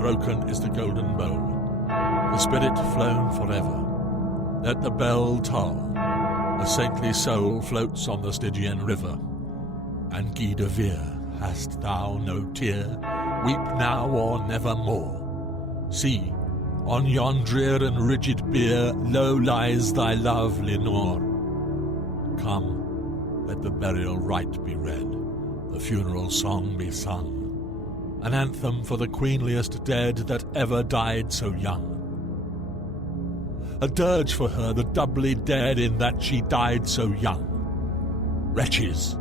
broken is the golden bowl, the spirit flown forever. Let the bell toll, a saintly soul floats on the Stygian river. And Guy De Vere, hast thou no tear? Weep now or nevermore. See, on yon drear and rigid bier, low lies thy love, Lenore. Come, let the burial rite be read, the funeral song be sung, an anthem for the queenliest dead that ever died so young. A dirge for her, the doubly dead, in that she died so young. Wretches,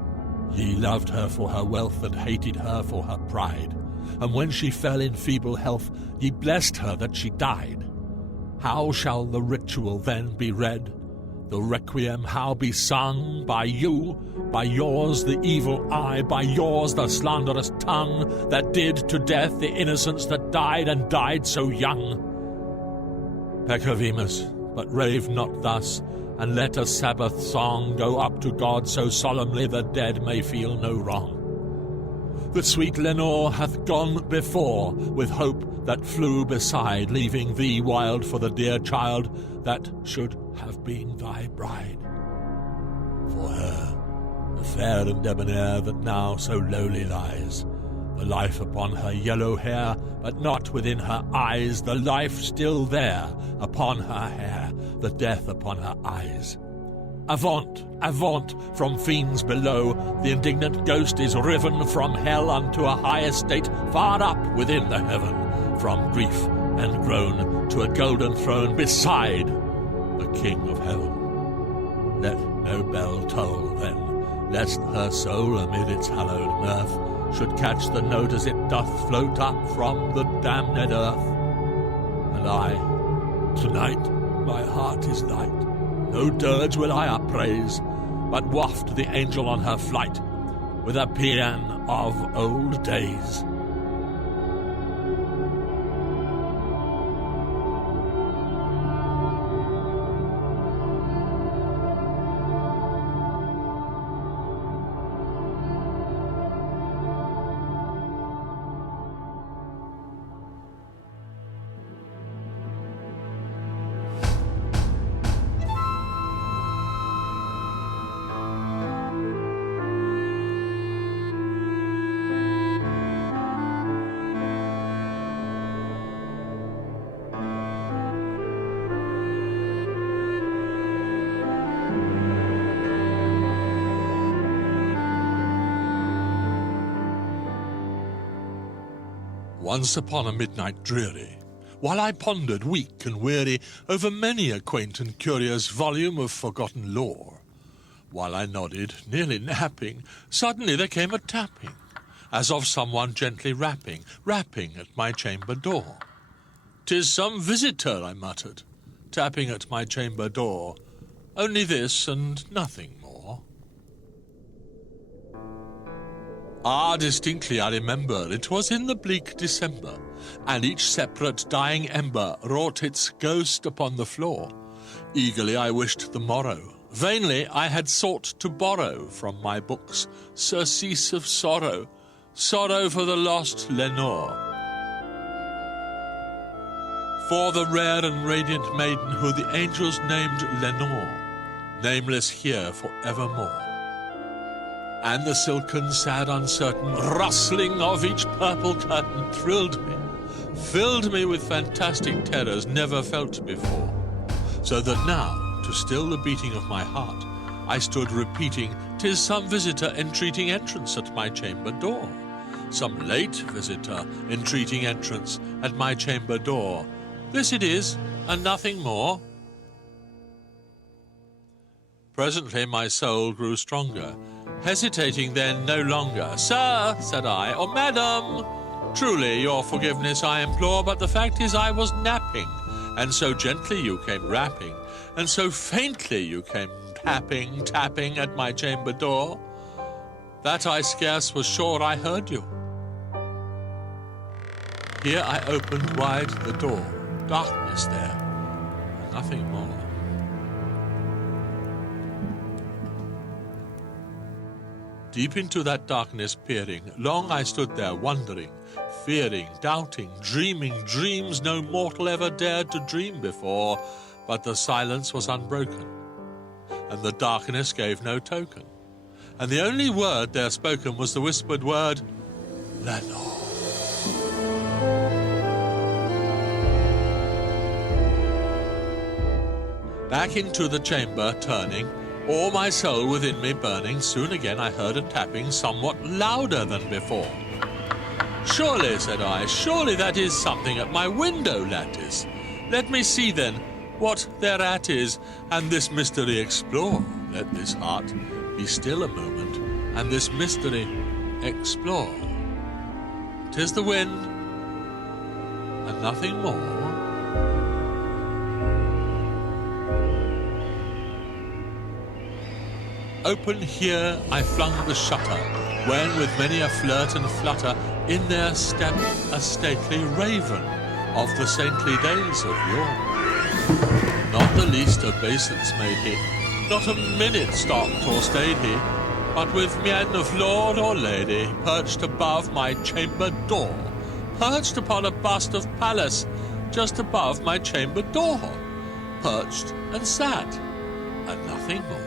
ye loved her for her wealth and hated her for her pride, and when she fell in feeble health, ye blessed her that she died. How shall the ritual then be read? The requiem how be sung? By you, by yours the evil eye, by yours the slanderous tongue, that did to death the innocents that died and died so young. Peccavimus, but rave not thus, and let a Sabbath song go up to God so solemnly the dead may feel no wrong. The sweet Lenore hath gone before, with hope that flew beside, leaving thee wild for the dear child that should have been thy bride. For her, the fair and debonair that now so lowly lies, the life upon her yellow hair, but not within her eyes, the life still there upon her hair, the death upon her eyes. Avaunt, avaunt, from fiends below, the indignant ghost is riven from hell unto a high estate far up within the heaven, from grief and groan to a golden throne beside the King of heaven. Let no bell toll then, lest her soul amid its hallowed mirth should catch the note as it doth float up from the damned earth. And I, tonight, my heart is light, no dirge will I upraise, but waft the angel on her flight with a paean of old days. Once upon a midnight dreary, while I pondered weak and weary over many a quaint and curious volume of forgotten lore, while I nodded, nearly napping, suddenly there came a tapping, as of someone gently rapping at my chamber door. "'Tis some visitor," I muttered, tapping at my chamber door. Only this and nothing more. Ah, distinctly I remember, it was in the bleak December, and each separate dying ember wrought its ghost upon the floor. Eagerly I wished the morrow. Vainly I had sought to borrow from my books surcease of sorrow, sorrow for the lost Lenore, for the rare and radiant maiden who the angels named Lenore, nameless here for evermore. And the silken, sad, uncertain rustling of each purple curtain thrilled me, filled me with fantastic terrors never felt before, so that now, to still the beating of my heart, I stood repeating, "'Tis some visitor entreating entrance at my chamber door, some late visitor entreating entrance at my chamber door. This it is, and nothing more." Presently my soul grew stronger, hesitating then no longer. "Sir," said I, "or madam, truly your forgiveness I implore, but the fact is I was napping, and so gently you came rapping, and so faintly you came tapping at my chamber door, that I scarce was sure I heard you." Here I opened wide the door, darkness there, and nothing more. Deep into that darkness peering, long I stood there wondering, fearing, doubting, dreaming dreams no mortal ever dared to dream before, but the silence was unbroken, and the darkness gave no token, and the only word there spoken was the whispered word, Lenore. Back into the chamber turning, all my soul within me burning, soon again I heard a tapping somewhat louder than before. Surely, said I, surely that is something at my window lattice. Let me see then what thereat is, and this mystery explore. Let this heart be still a moment, and this mystery explore. 'Tis the wind, and nothing more. Open here I flung the shutter, when with many a flirt and flutter, in there stepped a stately raven of the saintly days of yore. Not the least obeisance made he, not a minute stopped or stayed he, but with mien of lord or lady, perched above my chamber door, perched upon a bust of Pallas, just above my chamber door, perched and sat, and nothing more.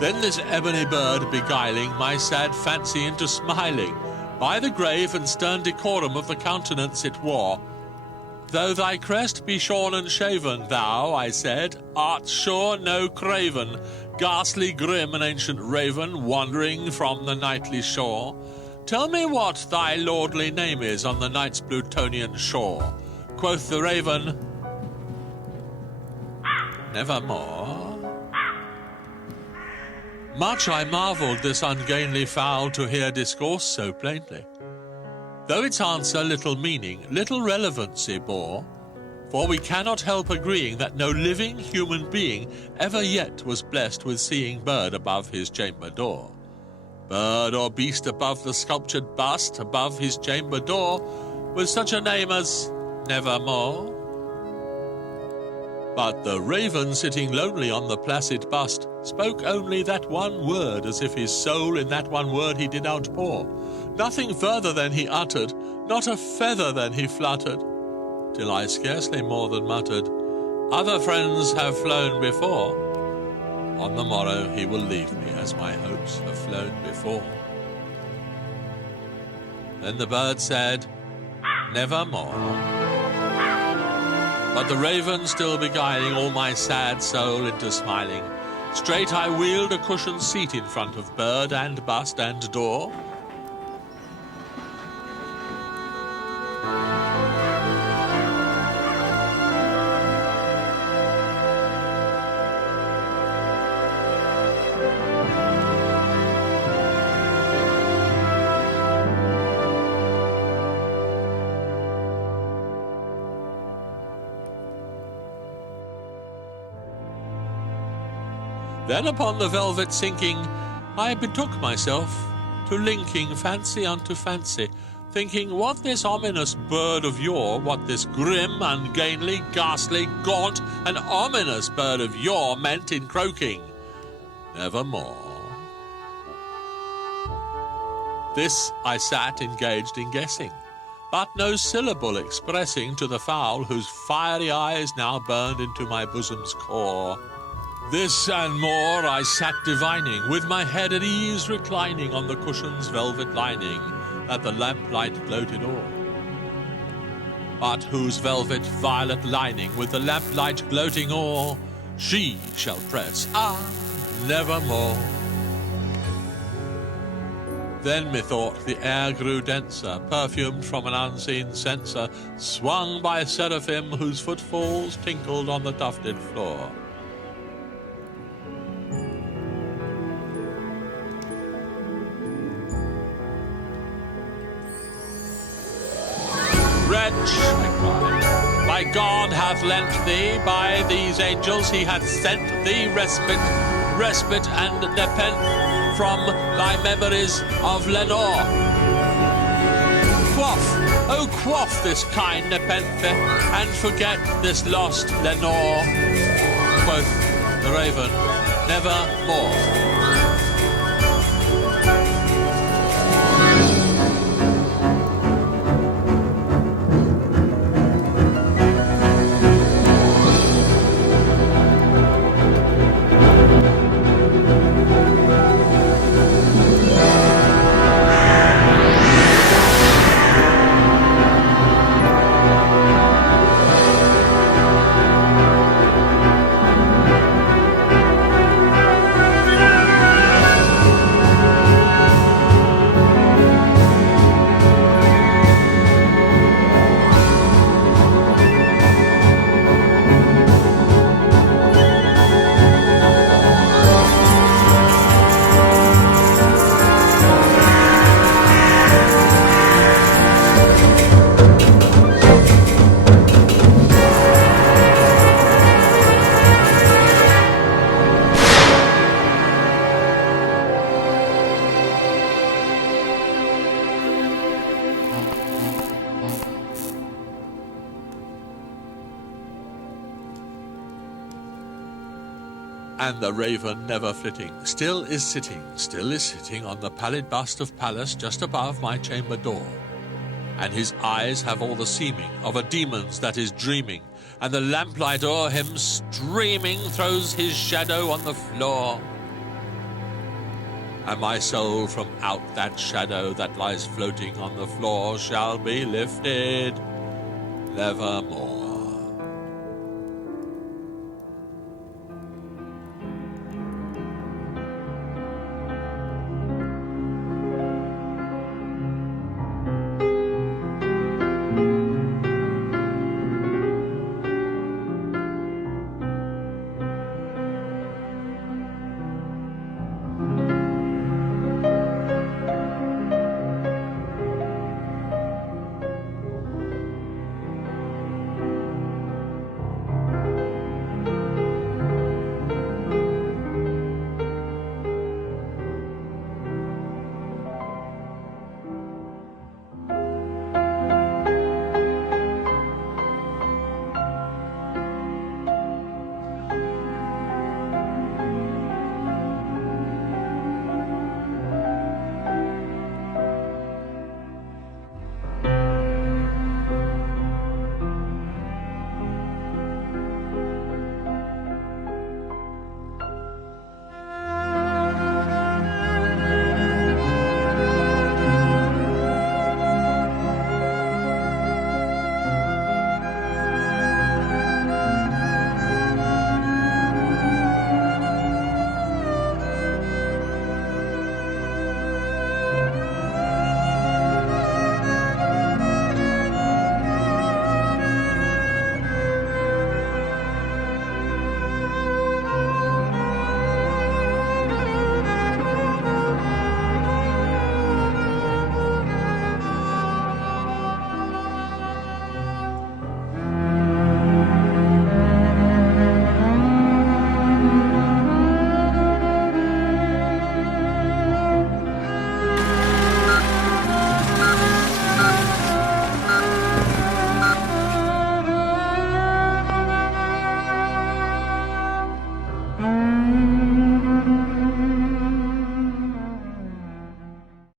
Then this ebony bird beguiling my sad fancy into smiling, by the grave and stern decorum of the countenance it wore. Though thy crest be shorn and shaven, thou, I said, art sure no craven, ghastly grim and ancient raven, wandering from the nightly shore. Tell me what thy lordly name is on the night's Plutonian shore. Quoth the raven, nevermore. Much I marvelled this ungainly fowl to hear discourse so plainly, though its answer little meaning, little relevancy bore, for we cannot help agreeing that no living human being ever yet was blessed with seeing bird above his chamber door. Bird or beast above the sculptured bust, above his chamber door, with such a name as Nevermore. But the raven, sitting lonely on the placid bust, spoke only that one word, as if his soul in that one word he did outpour. Nothing further than he uttered, not a feather than he fluttered, till I scarcely more than muttered, other friends have flown before. On the morrow he will leave me, as my hopes have flown before. Then the bird said, nevermore. But the raven still beguiling all my sad soul into smiling, straight I wheeled a cushioned seat in front of bird and bust and door. Then upon the velvet sinking, I betook myself to linking fancy unto fancy, thinking what this ominous bird of yore, what this grim, ungainly, ghastly, gaunt, and ominous bird of yore meant in croaking, nevermore. This I sat engaged in guessing, but no syllable expressing to the fowl whose fiery eyes now burned into my bosom's core. This and more I sat divining, with my head at ease reclining on the cushion's velvet lining, that the lamplight gloated o'er. But whose velvet violet lining, with the lamplight gloating o'er, she shall press, nevermore. Then methought the air grew denser, perfumed from an unseen censer, swung by seraphim whose footfalls tinkled on the tufted floor. Wretch, I cried, my God hath lent thee, by these angels he hath sent thee respite and nepenthe from thy memories of Lenore. Quaff this kind nepenthe, and forget this lost Lenore, quoth the raven, nevermore. And the raven, never flitting, still is sitting on the pallid bust of Pallas just above my chamber door. And his eyes have all the seeming of a demon's that is dreaming, and the lamplight o'er him streaming throws his shadow on the floor. And my soul from out that shadow that lies floating on the floor shall be lifted nevermore.